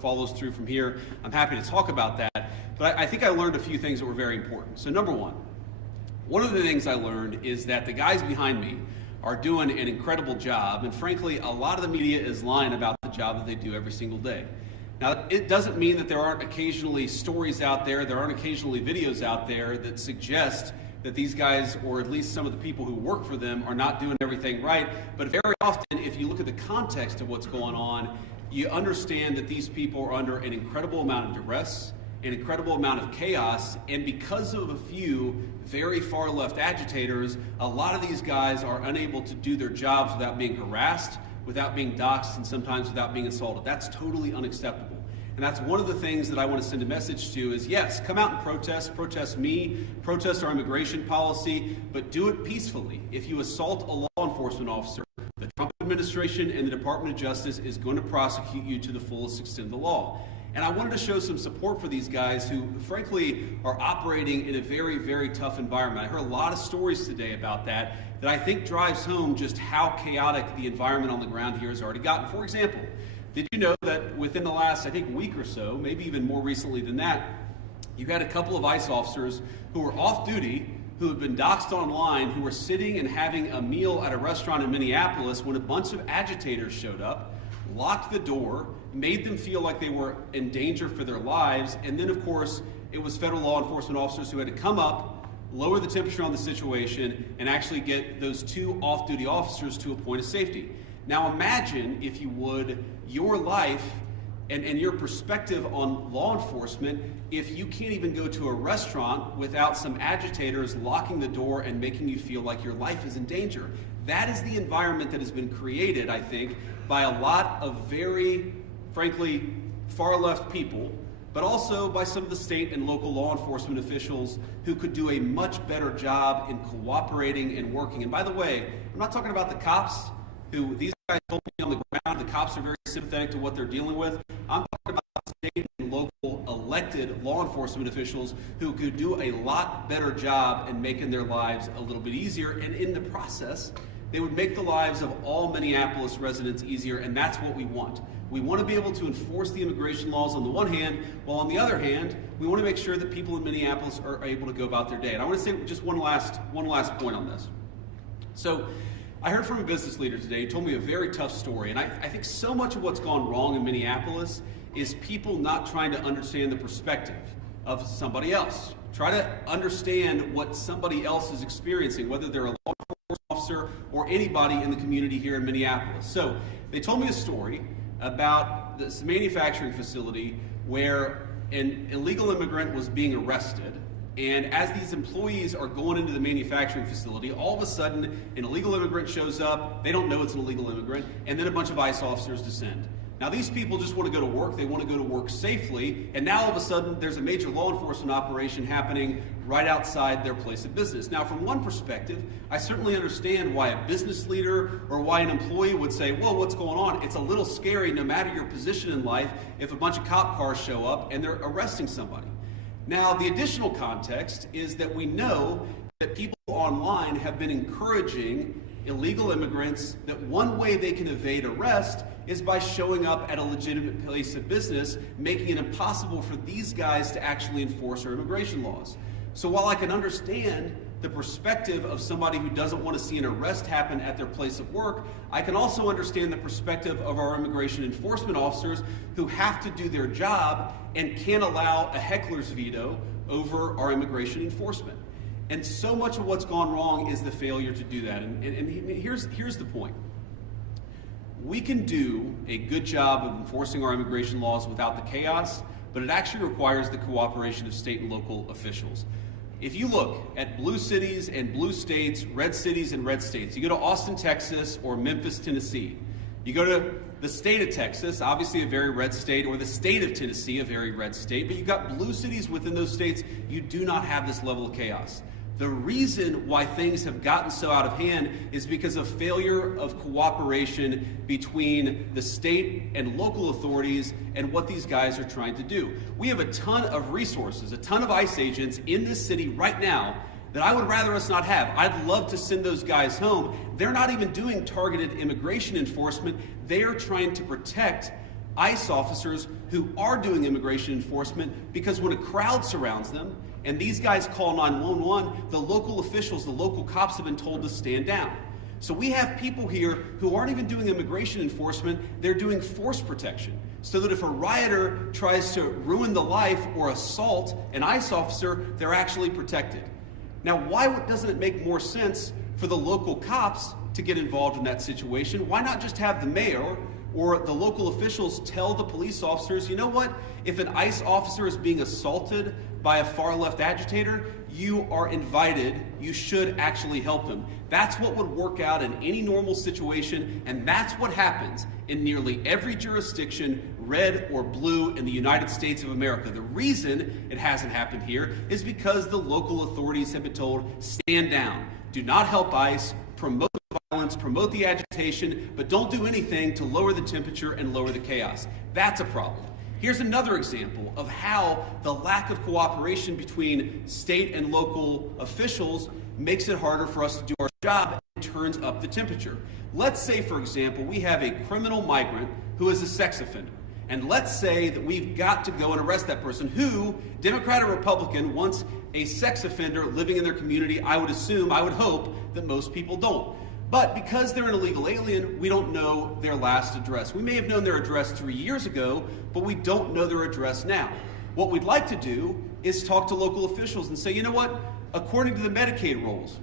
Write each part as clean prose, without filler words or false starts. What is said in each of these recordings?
follows through from here, I'm happy to talk about that. But I think I learned a few things that were very important. So number one of the things I learned is that the guys behind me are doing an incredible job, and frankly, a lot of the media is lying about the job that they do every single day. Now, it doesn't mean that there aren't occasionally stories out there, there aren't occasionally videos out there that suggest that these guys, or at least some of the people who work for them, are not doing everything right. But very often, if you look at the context of what's going on, you understand that these people are under an incredible amount of duress, an incredible amount of chaos, and because of a few very far left agitators, a lot of these guys are unable to do their jobs without being harassed, without being doxxed, and sometimes without being assaulted. That's totally unacceptable. And that's one of the things that I want to send a message to is, yes, come out and protest me, protest our immigration policy, but do it peacefully. If you assault a law enforcement officer, the Trump administration and the Department of Justice is going to prosecute you to the fullest extent of the law. And I wanted to show some support for these guys who, frankly, are operating in a very, very tough environment. I heard a lot of stories today about that I think drives home just how chaotic the environment on the ground here has already gotten. For example, did you know that within the last, I think, week or so, maybe even more recently than that, you had a couple of ICE officers who were off duty, who had been doxxed online, who were sitting and having a meal at a restaurant in Minneapolis when a bunch of agitators showed up, locked the door, made them feel like they were in danger for their lives, and then, of course, it was federal law enforcement officers who had to come up, lower the temperature on the situation, and actually get those two off-duty officers to a point of safety. Now imagine, if you would, your life and your perspective on law enforcement if you can't even go to a restaurant without some agitators locking the door and making you feel like your life is in danger. That is the environment that has been created, I think, by a lot of very, frankly, far-left people, but also by some of the state and local law enforcement officials who could do a much better job in cooperating and working. And by the way, I'm not talking about the cops, who these guys told me on the ground, the cops are very sympathetic to what they're dealing with. I'm talking about state and local elected law enforcement officials who could do a lot better job in making their lives a little bit easier, and in the process, they would make the lives of all Minneapolis residents easier, and that's what we want. We want to be able to enforce the immigration laws on the one hand, while on the other hand, we want to make sure that people in Minneapolis are able to go about their day. And I want to say just one last point on this. So I heard from a business leader today. He told me a very tough story, and I think so much of what's gone wrong in Minneapolis is people not trying to understand the perspective of somebody else. Try to understand what somebody else is experiencing, whether they're a law enforcement officer or anybody in the community here in Minneapolis. So they told me a story about this manufacturing facility where an illegal immigrant was being arrested, and as these employees are going into the manufacturing facility, all of a sudden an illegal immigrant shows up, they don't know it's an illegal immigrant, and then a bunch of ICE officers descend. Now these people just want to go to work, they want to go to work safely, and now all of a sudden there's a major law enforcement operation happening right outside their place of business. Now from one perspective, I certainly understand why a business leader or why an employee would say, whoa, what's going on? It's a little scary no matter your position in life if a bunch of cop cars show up and they're arresting somebody. Now the additional context is that we know that people online have been encouraging illegal immigrants that one way they can evade arrest is by showing up at a legitimate place of business, making it impossible for these guys to actually enforce our immigration laws. So while I can understand the perspective of somebody who doesn't want to see an arrest happen at their place of work, I can also understand the perspective of our immigration enforcement officers who have to do their job and can't allow a heckler's veto over our immigration enforcement. And so much of what's gone wrong is the failure to do that. And here's the point. We can do a good job of enforcing our immigration laws without the chaos, but it actually requires the cooperation of state and local officials. If you look at blue cities and blue states, red cities and red states, you go to Austin, Texas, or Memphis, Tennessee. You go to the state of Texas, obviously a very red state, or the state of Tennessee, a very red state, but you've got blue cities within those states, you do not have this level of chaos. The reason why things have gotten so out of hand is because of failure of cooperation between the state and local authorities and what these guys are trying to do. We have a ton of resources, a ton of ICE agents in this city right now that I would rather us not have. I'd love to send those guys home. They're not even doing targeted immigration enforcement. They are trying to protect ICE officers who are doing immigration enforcement, because when a crowd surrounds them and these guys call 911, the local officials, the local cops have been told to stand down. So we have people here who aren't even doing immigration enforcement, they're doing force protection. So that if a rioter tries to ruin the life or assault an ICE officer, they're actually protected. Now, why doesn't it make more sense for the local cops to get involved in that situation? Why not just have the mayor or the local officials tell the police officers, you know what, if an ICE officer is being assaulted by a far-left agitator, you are invited, you should actually help him. That's what would work out in any normal situation, and that's what happens in nearly every jurisdiction, red or blue, in the United States of America. The reason it hasn't happened here is because the local authorities have been told, stand down, do not help ICE, promote the violence, promote the agitation, but don't do anything to lower the temperature and lower the chaos. That's a problem. Here's another example of how the lack of cooperation between state and local officials makes it harder for us to do our job and turns up the temperature. Let's say, for example, we have a criminal migrant who is a sex offender. And let's say that we've got to go and arrest that person who, Democrat or Republican, wants a sex offender living in their community. I would assume, I would hope that most people don't. But because they're an illegal alien, we don't know their last address. We may have known their address 3 years ago, but we don't know their address now. What we'd like to do is talk to local officials and say, you know what, according to the Medicaid rules,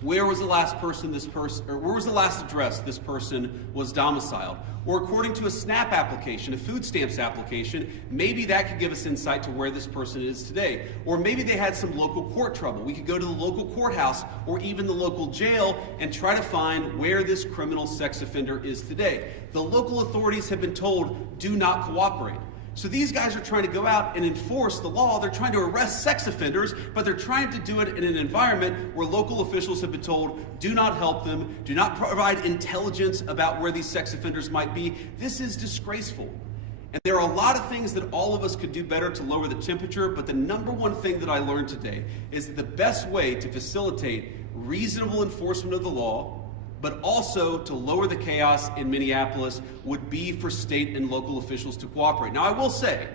where was the last address this person was domiciled? Or according to a SNAP application, a food stamps application, maybe that could give us insight to where this person is today. Or maybe they had some local court trouble. We could go to the local courthouse or even the local jail and try to find where this criminal sex offender is today. The local authorities have been told, do not cooperate. So these guys are trying to go out and enforce the law. They're trying to arrest sex offenders, but they're trying to do it in an environment where local officials have been told, do not help them, do not provide intelligence about where these sex offenders might be. This is disgraceful. And there are a lot of things that all of us could do better to lower the temperature, but the number one thing that I learned today is that the best way to facilitate reasonable enforcement of the law, but also to lower the chaos in Minneapolis, would be for state and local officials to cooperate. Now, I will say,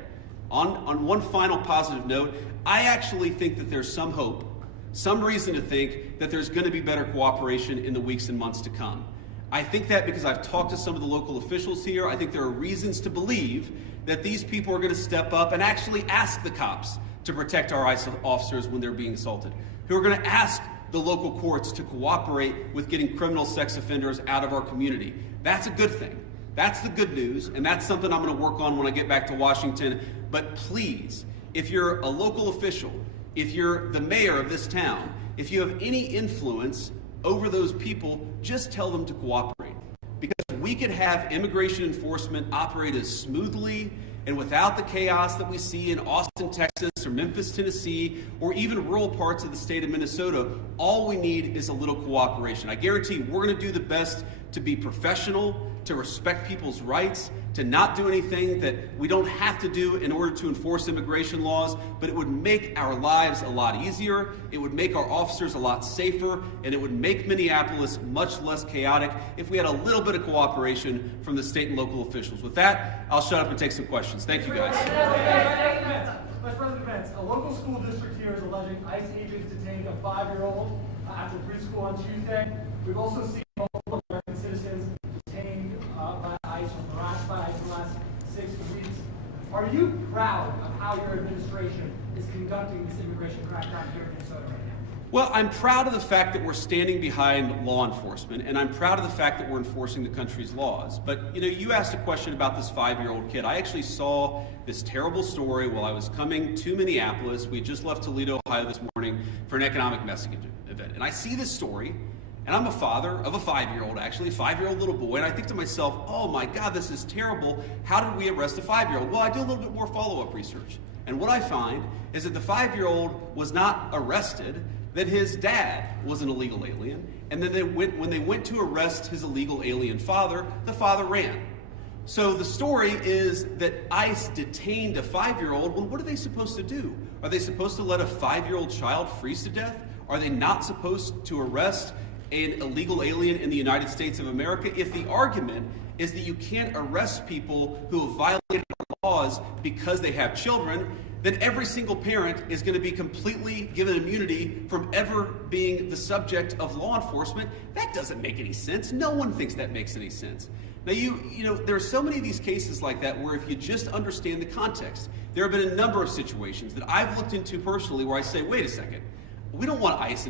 on one final positive note, I actually think that there's some hope, some reason to think that there's going to be better cooperation in the weeks and months to come. I think that because I've talked to some of the local officials here, I think there are reasons to believe that these people are going to step up and actually ask the cops to protect our ICE officers when they're being assaulted, who are going to ask the local courts to cooperate with getting criminal sex offenders out of our community. That's a good thing. That's the good news, and that's something I'm going to work on when I get back to Washington. But please, if you're a local official, if you're the mayor of this town, if you have any influence over those people, just tell them to cooperate. Because we could have immigration enforcement operate as smoothly and without the chaos that we see in Austin, Texas, or Memphis, Tennessee, or even rural parts of the state of Minnesota. All we need is a little cooperation. I guarantee we're going to do the best to be professional, to respect people's rights, to not do anything that we don't have to do in order to enforce immigration laws, but it would make our lives a lot easier, it would make our officers a lot safer, and it would make Minneapolis much less chaotic if we had a little bit of cooperation from the state and local officials. With that, I'll shut up and take some questions. Thank you, guys. Vice President Vance, a local school district here is alleging ICE agents detained a 5-year-old after preschool on Tuesday. We've also seen multiple American citizens detained by ICE or harassed by ICE in the last 6 weeks. Are you proud of how your administration is conducting this immigration crackdown here in Minnesota right now? Well, I'm proud of the fact that we're standing behind law enforcement, and I'm proud of the fact that we're enforcing the country's laws. But, you asked a question about this 5-year-old kid. I actually saw this terrible story while I was coming to Minneapolis. We just left Toledo, Ohio this morning for an economic messaging event. And I see this story, and I'm a father of a 5-year-old, actually, a 5-year-old little boy, and I think to myself, oh my God, this is terrible. How did we arrest a 5-year-old? Well, I do a little bit more follow-up research. And what I find is that the 5-year-old was not arrested, that his dad was an illegal alien, and then when they went to arrest his illegal alien father, the father ran. So the story is that ICE detained a 5-year-old. Well, what are they supposed to do? Are they supposed to let a 5-year-old child freeze to death? Are they not supposed to arrest an illegal alien in the United States of America? If the argument is that you can't arrest people who have violated our laws because they have children, then every single parent is going to be completely given immunity from ever being the subject of law enforcement. That doesn't make any sense. No one thinks that makes any sense. Now, you know, there are so many of these cases like that where if you just understand the context, there have been a number of situations that I've looked into personally where I say, wait a second, we don't want ICE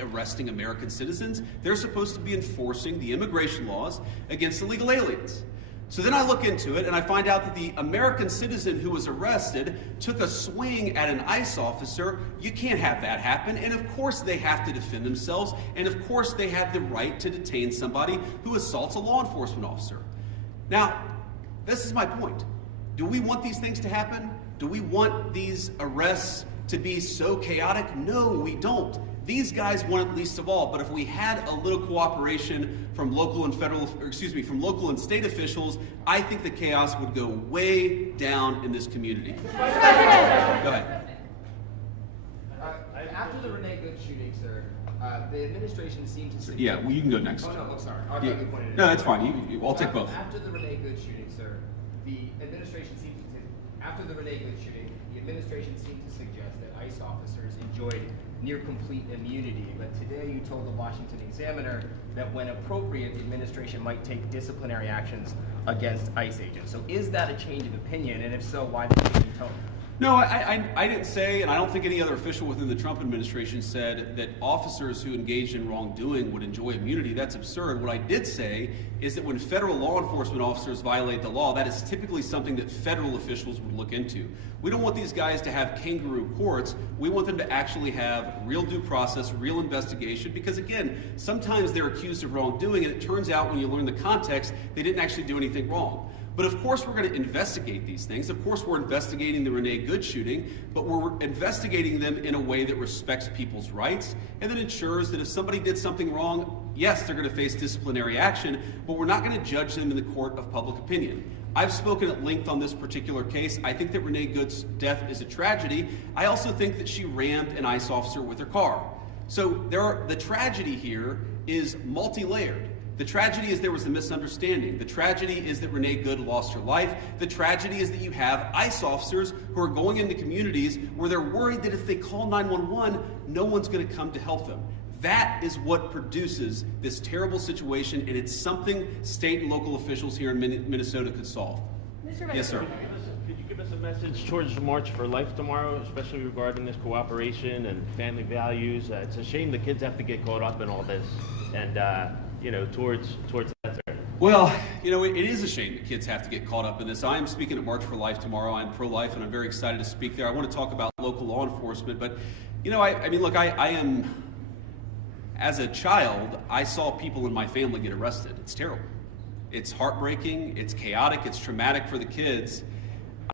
arresting American citizens. They're supposed to be enforcing the immigration laws against illegal aliens. So then I look into it and I find out that the American citizen who was arrested took a swing at an ICE officer. You can't have that happen. And of course they have to defend themselves. And of course they have the right to detain somebody who assaults a law enforcement officer. Now, this is my point. Do we want these things to happen? Do we want these arrests to be so chaotic? No, we don't. These guys want it least of all, but if we had a little cooperation from local and from local and state officials, I think the chaos would go way down in this community. Go ahead. After the Renee Good shooting, sir, the administration seemed to suggest... Yeah, well, you can go next. Oh, no, sorry. I thought you pointed it No, out. that's fine. I'll take both. After the Renee Good shooting, sir, the administration seemed to... After the Renee Good shooting, the administration seemed to suggest that ICE officers enjoyed near complete immunity, but today you told the Washington Examiner that when appropriate, the administration might take disciplinary actions against ICE agents. So is that a change of opinion, and if so, why the change in tone? No, I didn't say, and I don't think any other official within the Trump administration said that officers who engaged in wrongdoing would enjoy immunity. That's absurd. What I did say is that when federal law enforcement officers violate the law, that is typically something that federal officials would look into. We don't want these guys to have kangaroo courts. We want them to actually have real due process, real investigation, because again, sometimes they're accused of wrongdoing, and it turns out when you learn the context, they didn't actually do anything wrong. But of course we're going to investigate these things. Of course we're investigating the Renee Good shooting, but we're investigating them in a way that respects people's rights and that ensures that if somebody did something wrong, yes, they're going to face disciplinary action, but we're not going to judge them in the court of public opinion. I've spoken at length on this particular case. I think that Renee Good's death is a tragedy. I also think that she rammed an ICE officer with her car. So the tragedy here is multi-layered. The tragedy is there was a misunderstanding. The tragedy is that Renee Good lost her life. The tragedy is that you have ICE officers who are going into communities where they're worried that if they call 911, no one's going to come to help them. That is what produces this terrible situation, and it's something state and local officials here in Minnesota could solve. Yes, sir. Could you give us a message towards the March for Life tomorrow, especially regarding this cooperation and family values? It's a shame the kids have to get caught up in all this, and towards that. Well, it is a shame that kids have to get caught up in this. I am speaking at March for Life tomorrow. I'm pro-life, and I'm very excited to speak there. I want to talk about local law enforcement, but I am. As a child, I saw people in my family get arrested. It's terrible. It's heartbreaking, it's chaotic, it's traumatic for the kids.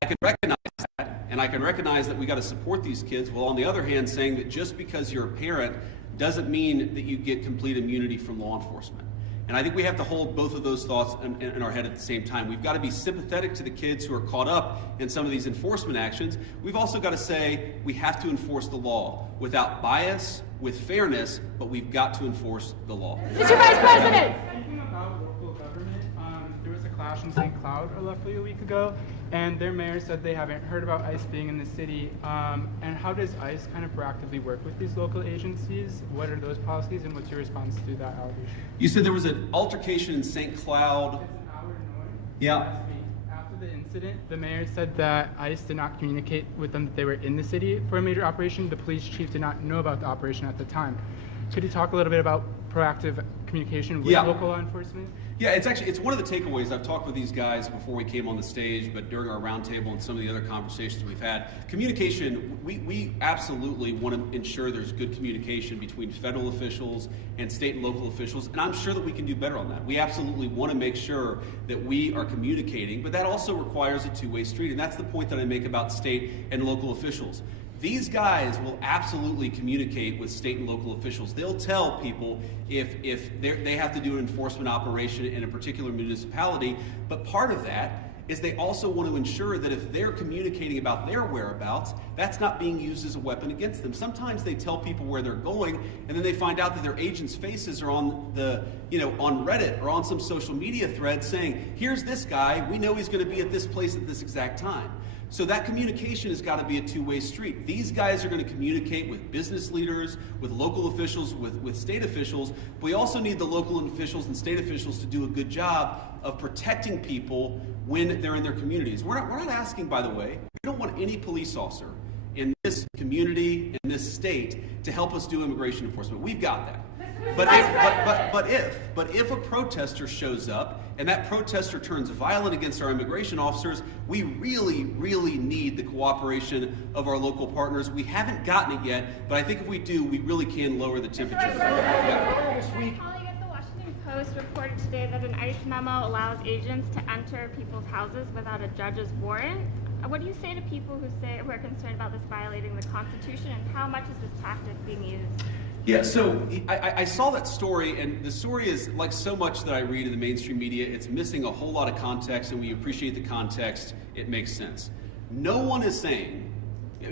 I can recognize that, and I can recognize that we got to support these kids, while on the other hand saying that just because you're a parent doesn't mean that you get complete immunity from law enforcement. And I think we have to hold both of those thoughts in our head at the same time. We've got to be sympathetic to the kids who are caught up in some of these enforcement actions. We've also got to say we have to enforce the law without bias, with fairness, but we've got to enforce the law. Mr. Vice President! Thinking about local government, there was a clash in St. Cloud roughly a week ago, and their mayor said they haven't heard about ICE being in the city. And how does ICE kind of proactively work with these local agencies? What are those policies, and what's your response to that allegation? You said there was an altercation in St. Cloud. It's an hour north. Yeah. Last week. After the incident, the mayor said that ICE did not communicate with them that they were in the city for a major operation. The police chief did not know about the operation at the time. Could you talk a little bit about proactive communication with local law enforcement? Yeah, it's one of the takeaways. I've talked with these guys before we came on the stage, but during our roundtable and some of the other conversations we've had. Communication, we absolutely want to ensure there's good communication between federal officials and state and local officials, and I'm sure that we can do better on that. We absolutely want to make sure that we are communicating, but that also requires a two-way street, and that's the point that I make about state and local officials. These guys will absolutely communicate with state and local officials. They'll tell people if they have to do an enforcement operation in a particular municipality, but part of that is they also want to ensure that if they're communicating about their whereabouts, that's not being used as a weapon against them. Sometimes they tell people where they're going, and then they find out that their agents' faces are on the, on Reddit or on some social media thread saying, here's this guy, we know he's going to be at this place at this exact time. So that communication has got to be a two-way street. These guys are going to communicate with business leaders, with local officials, with state officials. But we also need the local officials and state officials to do a good job of protecting people when they're in their communities. We're not asking, by the way, we don't want any police officer in this community, in this state, to help us do immigration enforcement. We've got that. But if a protester shows up and that protester turns violent against our immigration officers, we really, really need the cooperation of our local partners. We haven't gotten it yet, but I think if we do, we really can lower the temperature. This week, the Washington Post reported today that an ICE memo allows agents to enter people's houses without a judge's warrant. What do you say to people who are concerned about this violating the Constitution, and how much is this tactic being used? Yeah, so I saw that story, and the story is like so much that I read in the mainstream media, it's missing a whole lot of context, and when you appreciate the context, it makes sense. No one is saying,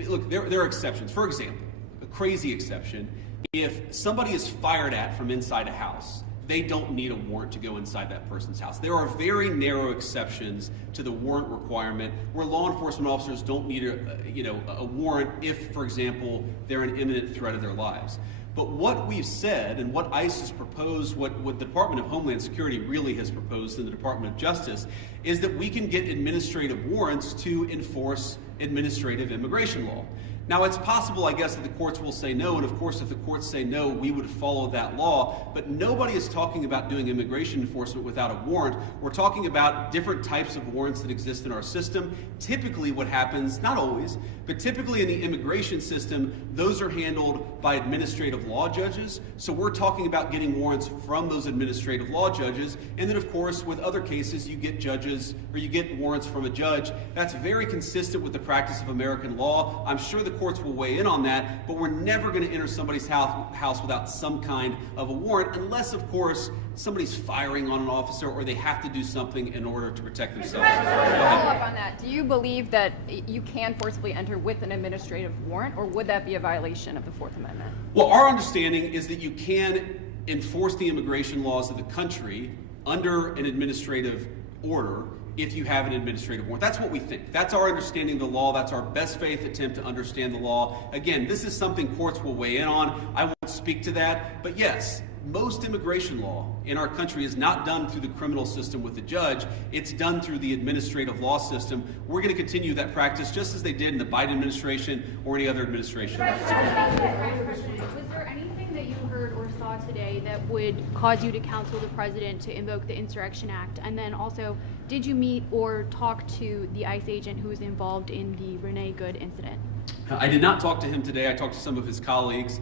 look, there are exceptions. For example, a crazy exception, if somebody is fired at from inside a house, they don't need a warrant to go inside that person's house. There are very narrow exceptions to the warrant requirement where law enforcement officers don't need a warrant if, for example, they're an imminent threat of their lives. But what we've said and what ICE has proposed, what the Department of Homeland Security really has proposed in the Department of Justice, is that we can get administrative warrants to enforce administrative immigration law. Now, it's possible, I guess, that the courts will say no, and of course, if the courts say no, we would follow that law, but nobody is talking about doing immigration enforcement without a warrant. We're talking about different types of warrants that exist in our system. Typically what happens, not always, but typically in the immigration system, those are handled by administrative law judges. So we're talking about getting warrants from those administrative law judges, and then of course, with other cases, you get judges, or you get warrants from a judge. That's very consistent with the practice of American law. I'm sure the courts will weigh in on that, but we're never going to enter somebody's house without some kind of a warrant, unless, of course, somebody's firing on an officer or they have to do something in order to protect themselves. Follow up on that. Do you believe that you can forcibly enter with an administrative warrant, or would that be a violation of the Fourth Amendment? Well, our understanding is that you can enforce the immigration laws of the country under an administrative order if you have an administrative warrant. That's what we think. That's our understanding of the law. That's our best faith attempt to understand the law. Again, this is something courts will weigh in on. I won't speak to that. But yes, most immigration law in our country is not done through the criminal system with the judge. It's done through the administrative law system. We're going to continue that practice just as they did in the Biden administration or any other administration. Was there anything that you heard or saw today that would cause you to counsel the president to invoke the Insurrection Act? And then also, did you meet or talk to the ICE agent who was involved in the Renee Good incident? I did not talk to him today. I talked to some of his colleagues.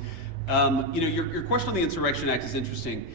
Your question on the Insurrection Act is interesting.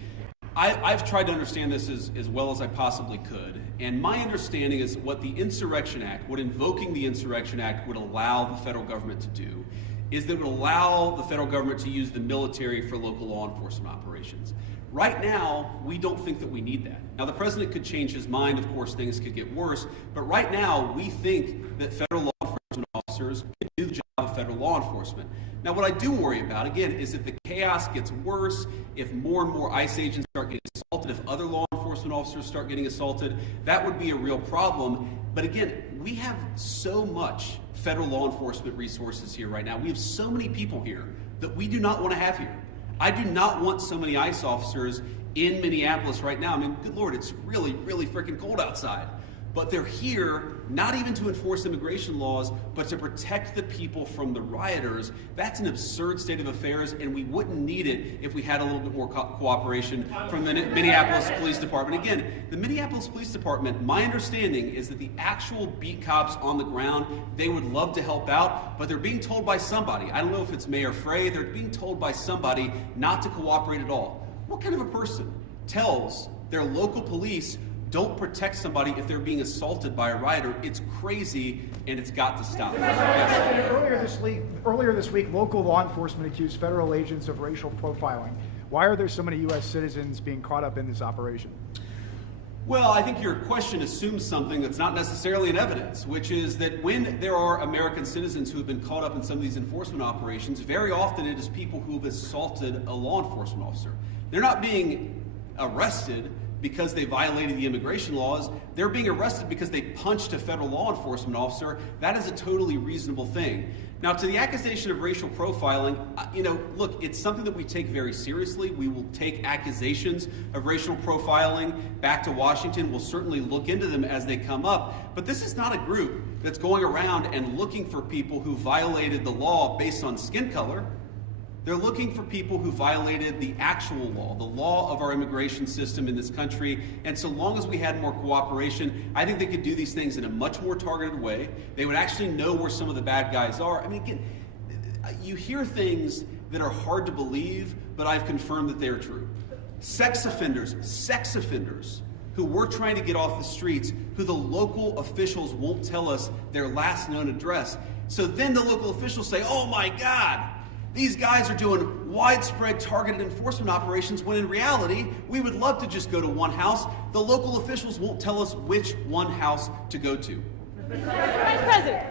I've tried to understand this as well as I possibly could. And my understanding is what the Insurrection Act, what invoking the Insurrection Act would allow the federal government to do is that it would allow the federal government to use the military for local law enforcement operations. Right now, we don't think that we need that. Now, the president could change his mind. Of course, things could get worse. But right now, we think that federal law enforcement officers can do the job of federal law enforcement. Now, what I do worry about, again, is if the chaos gets worse, if more and more ICE agents start getting assaulted, if other law enforcement officers start getting assaulted, that would be a real problem. But again, we have so much federal law enforcement resources here right now. We have so many people here that we do not want to have here. I do not want so many ICE officers in Minneapolis right now. I mean, good Lord, it's really, really freaking cold outside. But they're here not even to enforce immigration laws, but to protect the people from the rioters. That's an absurd state of affairs, and we wouldn't need it if we had a little bit more cooperation from the Minneapolis Police Department. Again, the Minneapolis Police Department, my understanding is that the actual beat cops on the ground, they would love to help out, but they're being told by somebody, I don't know if it's Mayor Frey, they're being told by somebody not to cooperate at all. What kind of a person tells their local police don't protect somebody if they're being assaulted by a rioter? It's crazy, and it's got to stop. Yes. Earlier this week, local law enforcement accused federal agents of racial profiling. Why are there so many U.S. citizens being caught up in this operation? Well, I think your question assumes something that's not necessarily in evidence, which is that when there are American citizens who have been caught up in some of these enforcement operations, very often it is people who have assaulted a law enforcement officer. They're not being arrested because they violated the immigration laws. They're being arrested because they punched a federal law enforcement officer. That is a totally reasonable thing. Now, to the accusation of racial profiling, look, it's something that we take very seriously. We will take accusations of racial profiling back to Washington. We'll certainly look into them as they come up. But this is not a group that's going around and looking for people who violated the law based on skin color. They're looking for people who violated the actual law, the law of our immigration system in this country. And so long as we had more cooperation, I think they could do these things in a much more targeted way. They would actually know where some of the bad guys are. I mean, again, you hear things that are hard to believe, but I've confirmed that they're true. Sex offenders who we're trying to get off the streets, who the local officials won't tell us their last known address. So then the local officials say, oh my God, these guys are doing widespread targeted enforcement operations, when in reality, we would love to just go to one house. The local officials won't tell us which one house to go to. Mr. Vice President,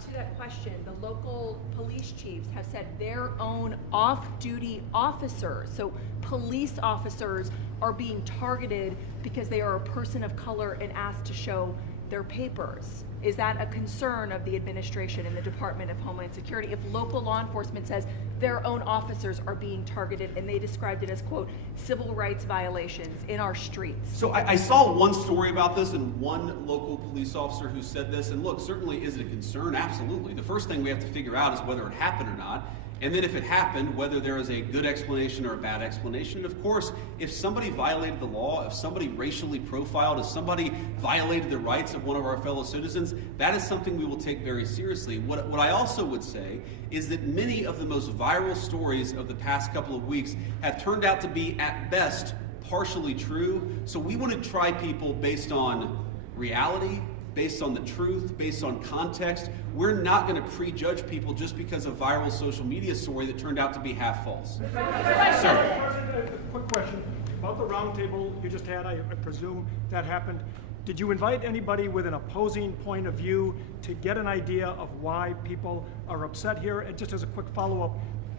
to that question, the local police chiefs have said their own off-duty officers, so police officers, are being targeted because they are a person of color and asked to show their papers. Is that a concern of the administration and the Department of Homeland Security if local law enforcement says their own officers are being targeted, and they described it as, quote, civil rights violations in our streets? So I saw one story about this and one local police officer who said this, and look, certainly is it a concern? Absolutely. The first thing we have to figure out is whether it happened or not. And then if it happened, whether there is a good explanation or a bad explanation. And of course, if somebody violated the law, if somebody racially profiled, if somebody violated the rights of one of our fellow citizens, that is something we will take very seriously. What I also would say is that many of the most viral stories of the past couple of weeks have turned out to be, at best, partially true. So we want to try people based on reality, based on the truth, based on context. We're not going to prejudge people just because of a viral social media story that turned out to be half false. Sir. A quick question about the roundtable you just had. I presume that happened. Did you invite anybody with an opposing point of view to get an idea of why people are upset here? And just as a quick follow-up,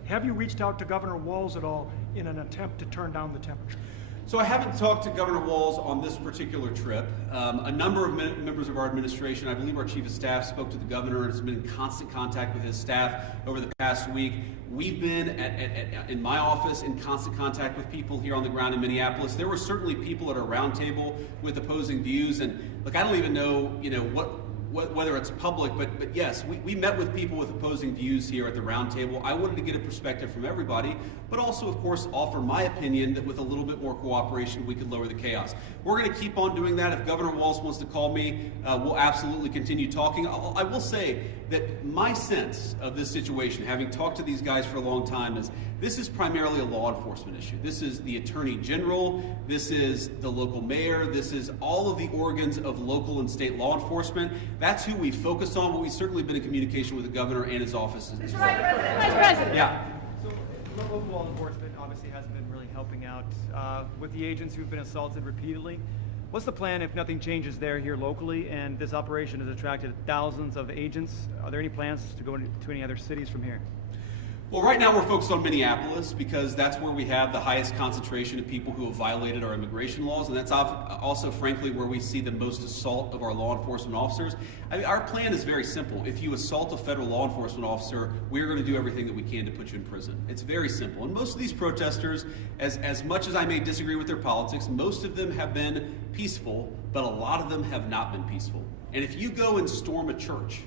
have you reached out to Governor Walz at all in an attempt to turn down the temperature? So I haven't talked to Governor Walz on this particular trip. A number of members of our administration, I believe our chief of staff, spoke to the governor and has been in constant contact with his staff over the past week. We've been in my office in constant contact with people here on the ground in Minneapolis. There were certainly people at our roundtable with opposing views, and look, I don't even know, whether it's public, but yes, we met with people with opposing views here at the roundtable. I wanted to get a perspective from everybody, but also, of course, offer my opinion that with a little bit more cooperation, we could lower the chaos. We're going to keep on doing that. If Governor Walz wants to call me, we'll absolutely continue talking. I will say that my sense of this situation, having talked to these guys for a long time, is this is primarily a law enforcement issue. This is the Attorney General, this is the local mayor, this is all of the organs of local and state law enforcement. That's who we focus on, but we've certainly been in communication with the governor and his office as well. Vice President. Yeah. So local law enforcement obviously hasn't been really helping out with the agents who've been assaulted repeatedly. What's the plan if nothing changes there here locally and this operation has attracted thousands of agents? Are there any plans to go to any other cities from here? Well, right now we're focused on Minneapolis because that's where we have the highest concentration of people who have violated our immigration laws, and that's also, frankly, where we see the most assault of our law enforcement officers. I mean, our plan is very simple. If you assault a federal law enforcement officer, we're going to do everything that we can to put you in prison. It's very simple. And most of these protesters, as much as I may disagree with their politics, most of them have been peaceful, but a lot of them have not been peaceful. And if you go and storm a church,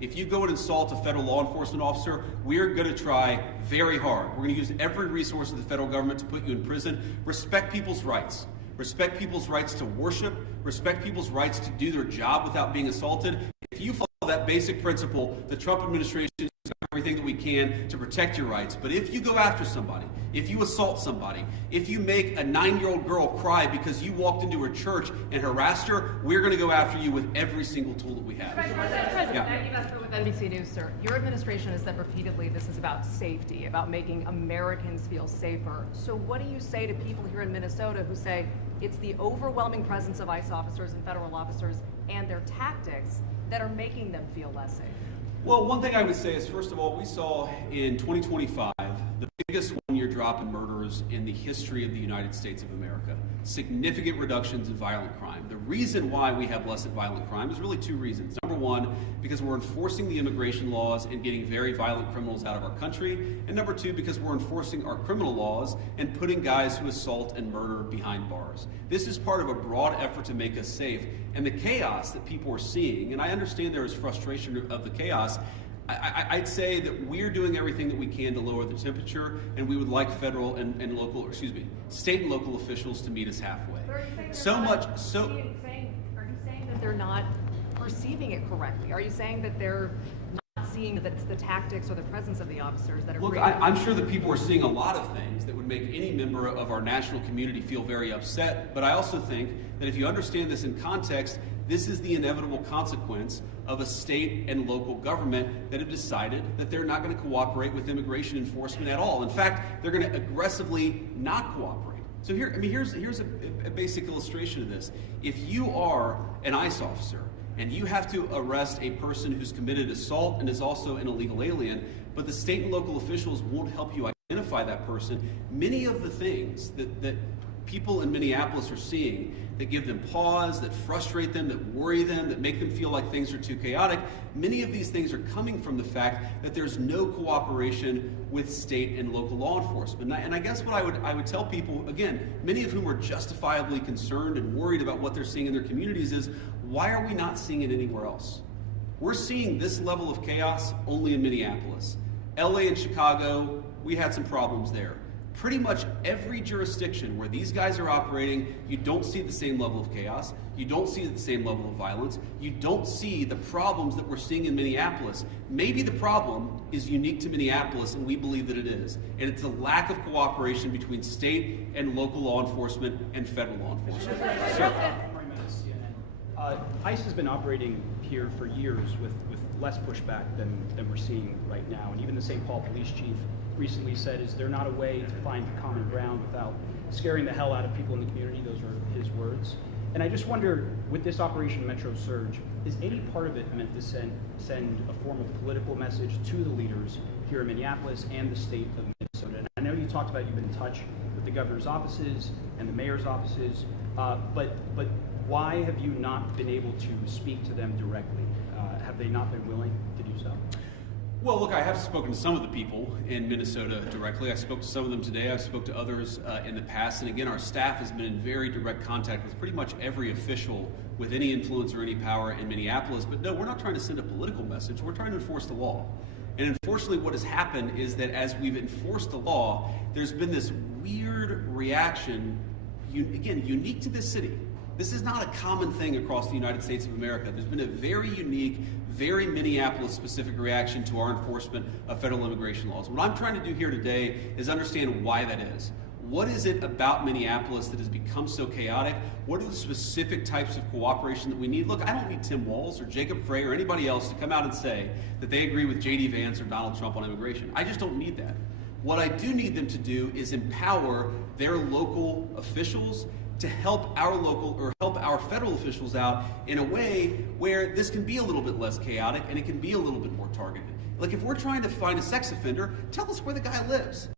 if you go and assault a federal law enforcement officer, we're going to try very hard. We're going to use every resource of the federal government to put you in prison. Respect people's rights. Respect people's rights to worship. Respect people's rights to do their job without being assaulted. If you follow that basic principle, the Trump administration is everything that we can to protect your rights. But if you go after somebody, if you assault somebody, if you make a 9-year-old girl cry because you walked into her church and harassed her, we're going to go after you with every single tool that we have. President, Maggie Vesper with NBC News, sir. Your administration has said repeatedly this is about safety, about making Americans feel safer. So what do you say to people here in Minnesota who say it's the overwhelming presence of ICE officers and federal officers and their tactics that are making them feel less safe? Well, one thing I would say is, first of all, we saw in 2025 the biggest one-year drop in murders in the history of the United States of America. Significant reductions in violent crime. The reason why we have less violent crime is really two reasons. Number one, because we're enforcing the immigration laws and getting very violent criminals out of our country. And number two, because we're enforcing our criminal laws and putting guys who assault and murder behind bars. This is part of a broad effort to make us safe. And the chaos that people are seeing, and I understand there is frustration of the chaos, I'd say that we're doing everything that we can to lower the temperature, and we would like federal and state and local officials to meet us halfway. Are you saying that they're not perceiving it correctly? Are you saying that they're not seeing that it's the tactics or the presence of the officers that are Look, I'm sure that people are seeing a lot of things that would make any member of our national community feel very upset, but I also think that if you understand this in context, this is the inevitable consequence of a state and local government that have decided that they're not going to cooperate with immigration enforcement at all. In fact, they're going to aggressively not cooperate. So here's a basic illustration of this. If you are an ICE officer and you have to arrest a person who's committed assault and is also an illegal alien, but the state and local officials won't help you identify that person, many of the things that people in Minneapolis are seeing that give them pause, that frustrate them, that worry them, that make them feel like things are too chaotic, many of these things are coming from the fact that there's no cooperation with state and local law enforcement. And I guess what I would tell people, again, many of whom are justifiably concerned and worried about what they're seeing in their communities, is why are we not seeing it anywhere else? We're seeing this level of chaos only in Minneapolis. LA and Chicago, we had some problems there. Pretty much every jurisdiction where these guys are operating, you don't see the same level of chaos, you don't see the same level of violence, you don't see the problems that we're seeing in Minneapolis. Maybe the problem is unique to Minneapolis, and we believe that it is. And it's a lack of cooperation between state and local law enforcement and federal law enforcement. ICE has been operating here for years with less pushback than we're seeing right now. And even the St. Paul police chief recently said, is there not a way to find common ground without scaring the hell out of people in the community? Those are his words. And I just wonder, with this Operation Metro Surge, is any part of it meant to send a form of political message to the leaders here in Minneapolis and the state of Minnesota? And I know you talked about you've been in touch with the governor's offices and the mayor's offices, but why have you not been able to speak to them directly? Have they not been willing to do so? Well, look, I have spoken to some of the people in Minnesota directly. I spoke to some of them today. I've spoke to others in the past. And again, our staff has been in very direct contact with pretty much every official with any influence or any power in Minneapolis. But no, we're not trying to send a political message. We're trying to enforce the law. And unfortunately, what has happened is that as we've enforced the law, there's been this weird reaction, again, unique to this city. This is not a common thing across the United States of America. There's been a very unique, very Minneapolis-specific reaction to our enforcement of federal immigration laws. What I'm trying to do here today is understand why that is. What is it about Minneapolis that has become so chaotic? What are the specific types of cooperation that we need? Look, I don't need Tim Walz or Jacob Frey or anybody else to come out and say that they agree with JD Vance or Donald Trump on immigration. I just don't need that. What I do need them to do is empower their local officials to help our federal officials out in a way where this can be a little bit less chaotic and it can be a little bit more targeted. Like if we're trying to find a sex offender, tell us where the guy lives.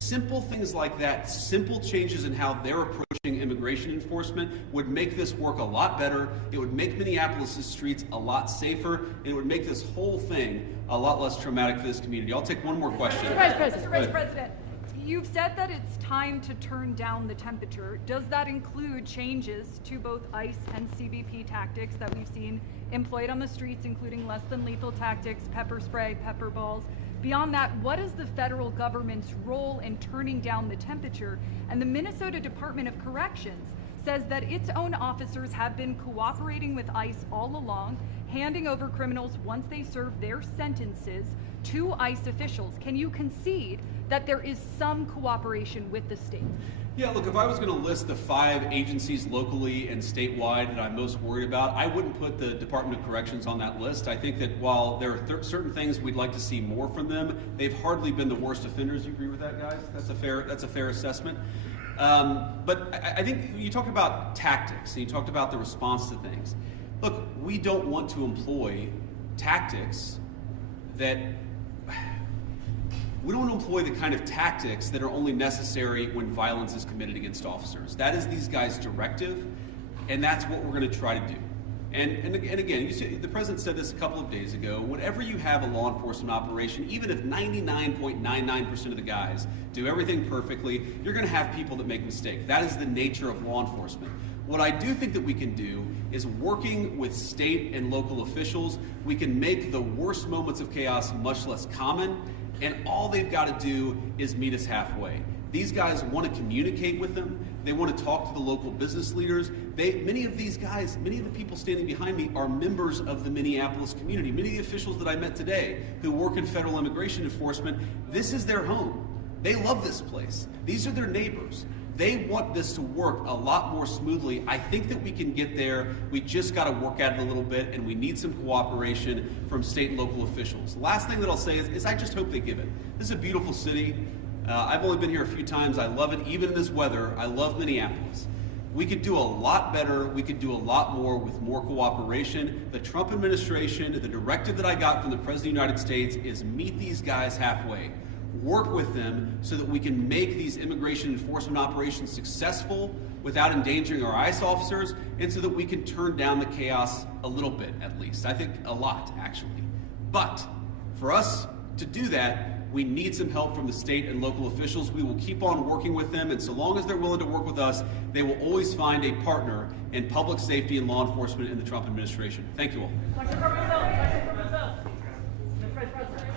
Simple things like that, simple changes in how they're approaching immigration enforcement would make this work a lot better. It would make Minneapolis' streets a lot safer, and it would make this whole thing a lot less traumatic for this community. I'll take one more question. Mr. Vice President, you've said that it's time to turn down the temperature. Does that include changes to both ICE and CBP tactics that we've seen employed on the streets, including less than lethal tactics, pepper spray, pepper balls? Beyond that, what is the federal government's role in turning down the temperature? And the Minnesota Department of Corrections says that its own officers have been cooperating with ICE all along, handing over criminals once they serve their sentences to ICE officials. Can you concede that there is some cooperation with the state? Yeah, look, if I was going to list the 5 agencies locally and statewide that I'm most worried about, I wouldn't put the Department of Corrections on that list. I think that while there are certain things we'd like to see more from them, they've hardly been the worst offenders. You agree with that, guys? That's a fair assessment. But I think you talked about tactics and you talked about the response to things. Look, we don't want to employ tactics that we don't want to employ the kind of tactics that are only necessary when violence is committed against officers. That is these guys' directive, and that's what we're going to try to do. And again, you see, the president said this a couple of days ago, whenever you have a law enforcement operation, even if 99.99% of the guys do everything perfectly, you're going to have people that make mistakes. That is the nature of law enforcement. What I do think that we can do is, working with state and local officials, we can make the worst moments of chaos much less common, and all they've got to do is meet us halfway. These guys want to communicate with them. They want to talk to the local business leaders. Many of these guys, many of the people standing behind me are members of the Minneapolis community. Many of the officials that I met today who work in federal immigration enforcement, this is their home. They love this place. These are their neighbors. They want this to work a lot more smoothly. I think that we can get there. We just got to work at it a little bit, and we need some cooperation from state and local officials. The last thing that I'll say is I just hope they give it. This is a beautiful city. I've only been here a few times. I love it, even in this weather. I love Minneapolis. We could do a lot better. We could do a lot more with more cooperation. The Trump administration, the directive that I got from the President of the United States is meet these guys halfway. Work with them so that we can make these immigration enforcement operations successful without endangering our ICE officers, and so that we can turn down the chaos a little bit, at least. I think a lot, actually. But for us to do that, we need some help from the state and local officials. We will keep on working with them, and so long as they're willing to work with us, they will always find a partner in public safety and law enforcement in the Trump administration. Thank you all. Question for myself. Question for myself. Mr. Vice President.